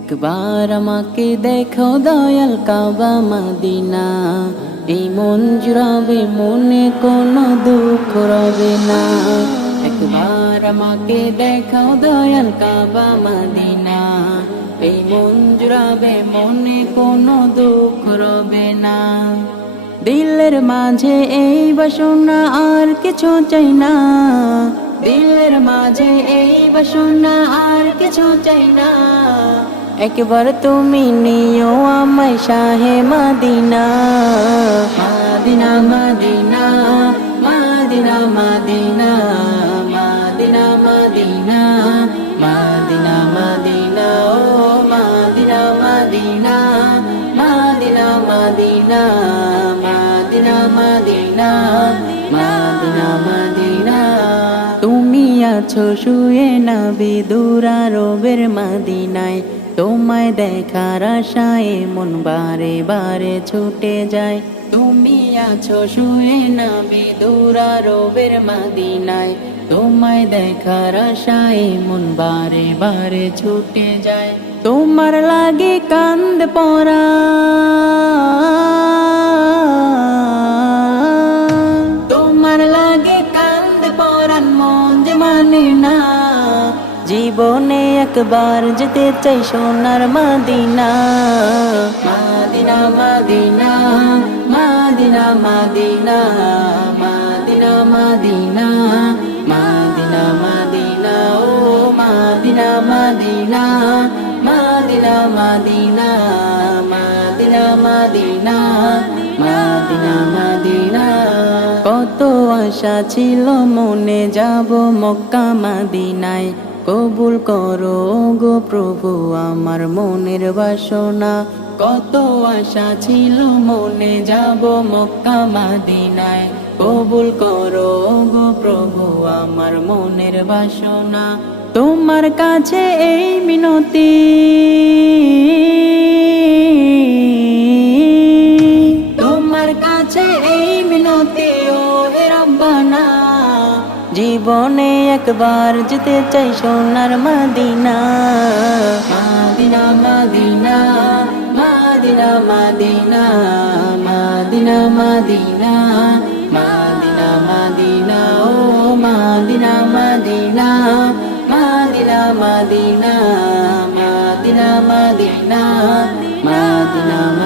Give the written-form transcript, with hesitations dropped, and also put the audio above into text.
একবার আমাকে দেখো দয়াল কাবা মদিনা, এই মন জুড়াবে মনে কোনো দুঃখ রবে না। একবার আমাকে দেখো দয়াল কাবা মদিনা, এই মন জুড়াবে মনে কোনো দুঃখ রবে না। দিলের মাঝে এই বাসনা আর কিছু চাই না, দিলের মাঝে এই বাসনা আর কিছু চাই না। একবার তুমি নিও আমায় শাহে মদিনা, মদিনা মদিনা মদিনা মদিনা মদিনা মদিনা মদিনা মদিনা ও মদিনা মদিনা মদিনা মদিনা মদিনা মদিনা মদিনা মদিনা। তুমি আছো শুয়ে নবী দুরারবের মদিনায়, তোমায় দেখার আশায় মন বারে বারে ছুটে যায়। তুমি আছো শুয়ে নবী দুরারবের মদিনায়, তোমায় দেখার আশায় মন বারে বারে ছুটে যায়। তোমার লাগে কান্দ পরা, তোমার লাগে কান্দ পরান মন যে মানে না। জীবনে একবার যেতে চাই সোনার মদিনা, মদিনা মদিনা মদিনা মদিনা মদিনা মদিনা মদিনা মদিনা ও মদিনা মদিনা মদিনা মদিনা মদিনা মদিনা মদিনা মদিনা। কত আশা ছিল মনে যাব মক্কা মদিনায়, কবুল করো গো প্রভু আমার মনের বাসনা। কত আশা ছিল মনে যাব মক্কা মদিনায়, কবুল করো গো প্রভু আমার মনের বাসনা। তোমার কাছে এই মিনতি, তোমার কাছে এই মিনতি ও হে রব্বানা। জীবনে একবার যেতে চাই সোনার মদিনা, মদিনা মদিনা মদিনা মদিনা মদিনা মদিনা মদিনা মদিনা ও মদিনা মদিনা মদিনা মদিনা মদিনা মদিনা মদিনা।